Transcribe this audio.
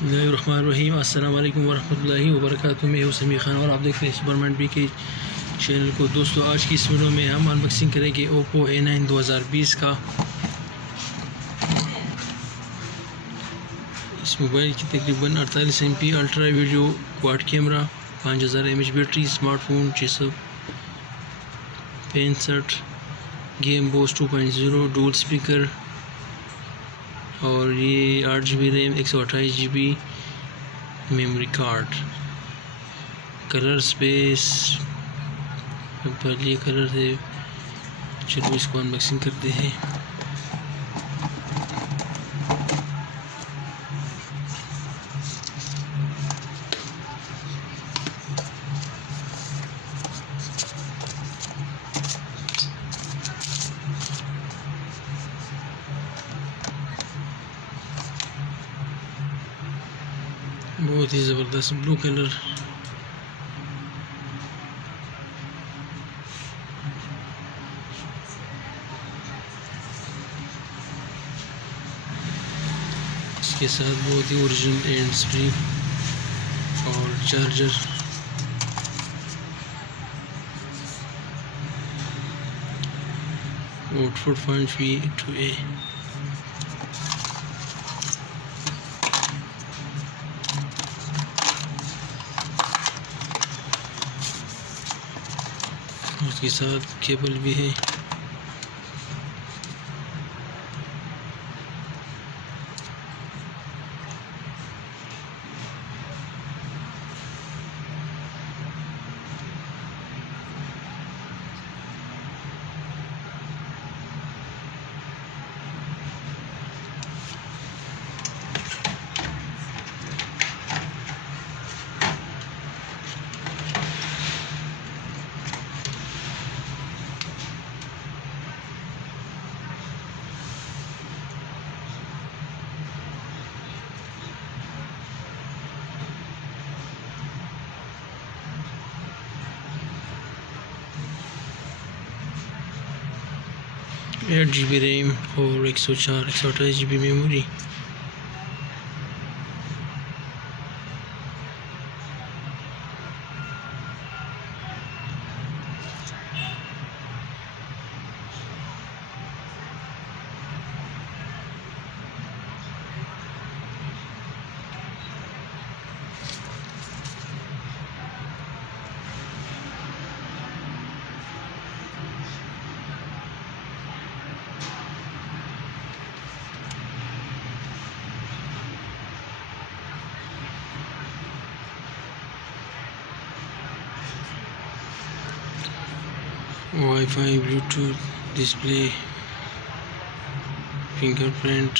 बिस्मिल्लाहिर्रहमानिर्रहीम। अस्सलाम वालेकुम वरहमतुल्लाहि वबरकातुहू। मैं हूं समी खान और आप देख रहे हैं सुपरमैन बी के चैनल को। दोस्तों, आज की इस वीडियो में हम अनबॉक्सिंग करेंगे ओप्पो A9 2020 का। इस मोबाइल की तकरीबन 48 MP ultra video quad camera, 5000 mAh battery, smartphone 665, game boss 2.0, dual speaker और ये 8GB RAM, 128GB memory card. Colour space पहले कलर है। चलो इसको अनबॉक्सिंग करते हैं। बहुत ही ज़बरदस्त ब्लू कलर। इसके साथ बहुत ही ओरिजिनल हैंड्स फ्री और चार्जर। Output 5V2A। उसके साथ केबल भी है। एट GB रैम और 128GB memory. Wifi, Bluetooth, display, fingerprint.